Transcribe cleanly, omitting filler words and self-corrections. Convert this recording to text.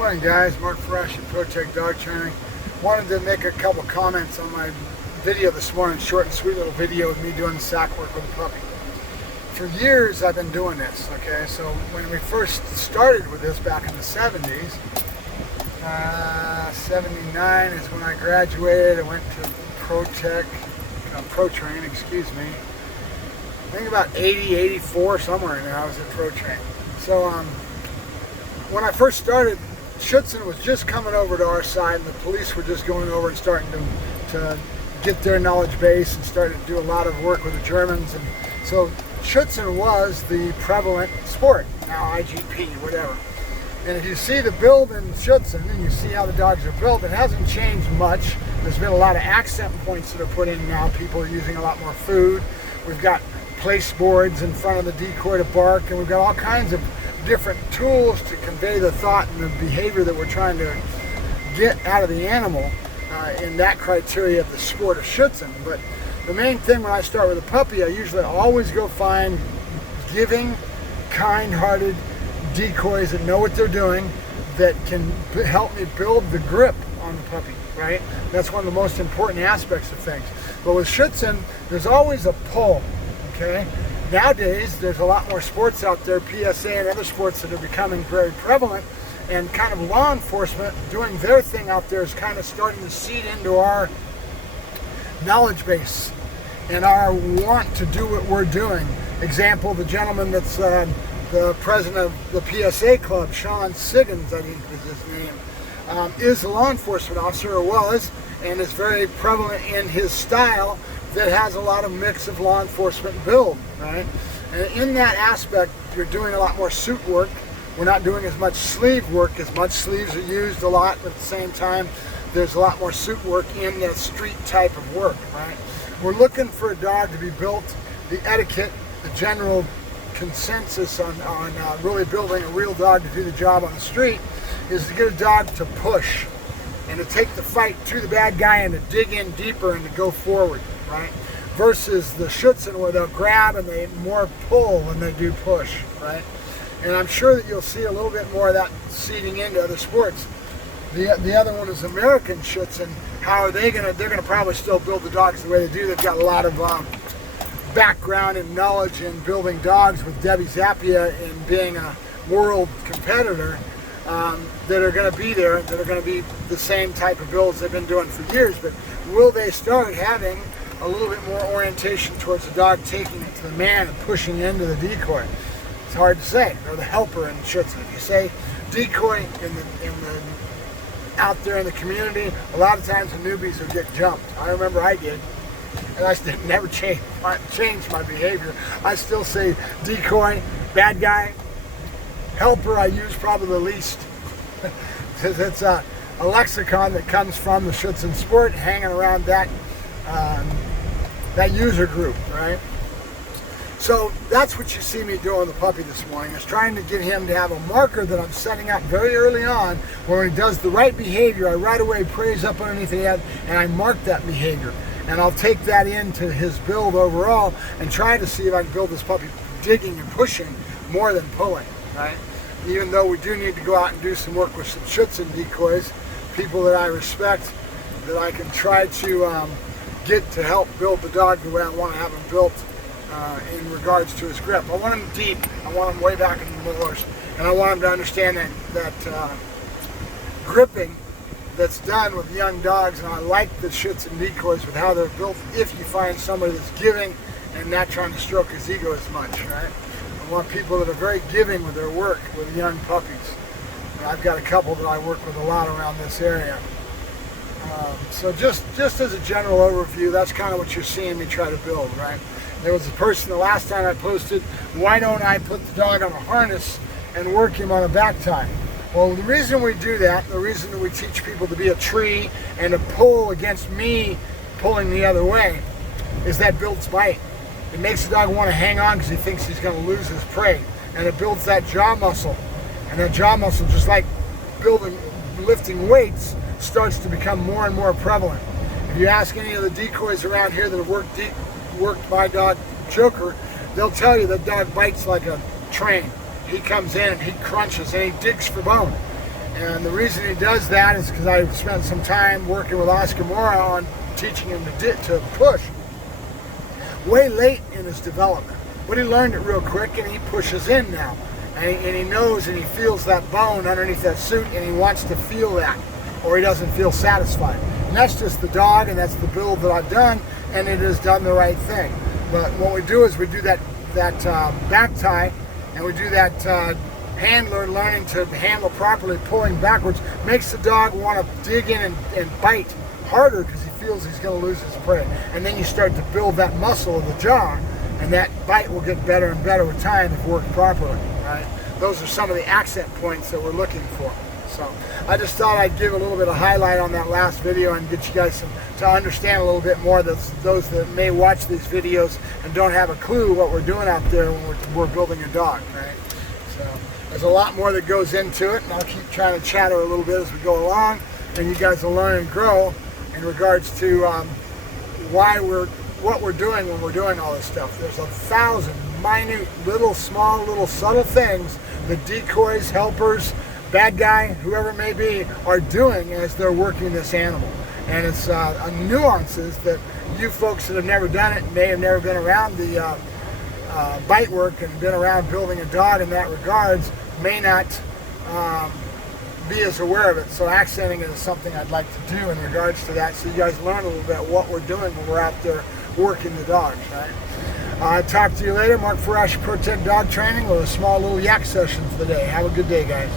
Morning guys, Mark Ferrasci, ProTech Dog Training. Wanted to make a couple comments on my video this morning, short and sweet little video of me doing the sack work with a puppy. For years I've been doing this, okay? So when we first started with this back in the 70s, 79 is when I graduated. I went to ProTech, Pro Train, excuse me. I think about 80, 84, somewhere in there I was at Pro Train. So when I first started, Schutzen was just coming over to our side, and the police were just going over and starting to get their knowledge base and started to do a lot of work with the Germans. And so Schutzen was the prevalent sport, now IGP, whatever. And if you see the build in Schutzen and you see how the dogs are built, it hasn't changed much. There's been a lot of accent points that are put in now. People are using a lot more food. We've got place boards in front of the decoy to bark, and we've got all kinds of different tools to convey the thought and the behavior that we're trying to get out of the animal in that criteria of the sport of Schutzen. But the main thing when I start with a puppy, I usually always go find giving, kind-hearted decoys that know what they're doing, that can help me build the grip on the puppy, right? That's one of the most important aspects of things. But with Schutzen, there's always a pull, okay? Nowadays, there's a lot more sports out there, PSA and other sports that are becoming very prevalent, and kind of law enforcement doing their thing out there is kind of starting to seed into our knowledge base and our want to do what we're doing. Example, the gentleman that's the president of the PSA club, Sean Siggins, I think was his name, is a law enforcement officer, or was, and is very prevalent in his style that has a lot of mix of law enforcement build, right? And in that aspect, you're doing a lot more suit work. We're not doing as much sleeve work, as much sleeves are used a lot, but at the same time, there's a lot more suit work in that street type of work, right? We're looking for a dog to be built, the etiquette, the general consensus on really building a real dog to do the job on the street is to get a dog to push and to take the fight to the bad guy and to dig in deeper and to go forward, right? Versus the Schutzen where they'll grab and they more pull than they do push, right? And I'm sure that you'll see a little bit more of that seeding into other sports. The other one is American Schutzen. How are they gonna? They're gonna probably still build the dogs the way they do. They've got a lot of background and knowledge in building dogs with Debbie Zappia and being a world competitor that are going to be there, that are going to be the same type of builds they've been doing for years. But will they start having a little bit more orientation towards the dog taking it to the man and pushing into the decoy? It's hard to say. Or the helper in Schutzen. If you say decoy in the out there in the community, a lot of times the newbies will get jumped. I remember I did. And I still never changed my behavior. I still say decoy, bad guy, helper I use probably the least. Because it's a lexicon that comes from the Schutzen sport, hanging around that user group, right? So that's what you see me doing the puppy this morning, is trying to get him to have a marker that I'm setting up very early on, where he does the right behavior, I right away praise up underneath the head, and I mark that behavior. And I'll take that into his build overall and try to see if I can build this puppy digging and pushing more than pulling, right? Even though we do need to go out and do some work with some Schutzen decoys, people that I respect, that I can try to get to help build the dog the way I want to have him built in regards to his grip. I want him deep. I want him way back in the molars. And I want him to understand that gripping that's done with young dogs, and I like the Schutzen decoys with how they're built if you find somebody that's giving and not trying to stroke his ego as much, right? I want people that are very giving with their work with young puppies. And I've got a couple that I work with a lot around this area. So just as a general overview, that's kind of what you're seeing me try to build, right? There was a person the last time I posted, why don't I put the dog on a harness and work him on a back tie? Well, the reason we do that, the reason that we teach people to be a tree and to pull against me pulling the other way, is that builds bite. It makes the dog want to hang on because he thinks he's going to lose his prey. And it builds that jaw muscle. And that jaw muscle, just like lifting weights, starts to become more and more prevalent. If you ask any of the decoys around here that have worked my dog Joker, they'll tell you that dog bites like a train. He comes in and he crunches and he digs for bone. And the reason he does that is because I spent some time working with Oscar Mora on teaching him to push way late in his development. But he learned it real quick, and he pushes in now. And he knows and he feels that bone underneath that suit, and he wants to feel that, or he doesn't feel satisfied. And that's just the dog, and that's the build that I've done, and it has done the right thing. But what we do is we do that back tie, and we do that handler learning to handle properly, pulling backwards, makes the dog want to dig in and bite harder because he feels he's going to lose his prey. And then you start to build that muscle of the jaw, and that bite will get better and better with time if worked properly. Right? Those are some of the accent points that we're looking for. So I just thought I'd give a little bit of highlight on that last video and get you guys to understand a little bit more, those that may watch these videos and don't have a clue what we're doing out there when we're building a dog. Right? So there's a lot more that goes into it, and I'll keep trying to chatter a little bit as we go along, and you guys will learn and grow in regards to what we're doing when we're doing all this stuff. There's 1,000 minute, small, little subtle things that decoys, helpers, bad guy, whoever it may be, are doing as they're working this animal. And it's nuances that you folks that have never done it, may have never been around the BiteWork and been around building a dog in that regards, may not be as aware of it. So accenting it is something I'd like to do in regards to that, so you guys learn a little bit what we're doing when we're out there working the dogs, right? Talk to you later. Mark Ferrasci, Pro Tech Dog Training, with a small little yak session for the day. Have a good day, guys.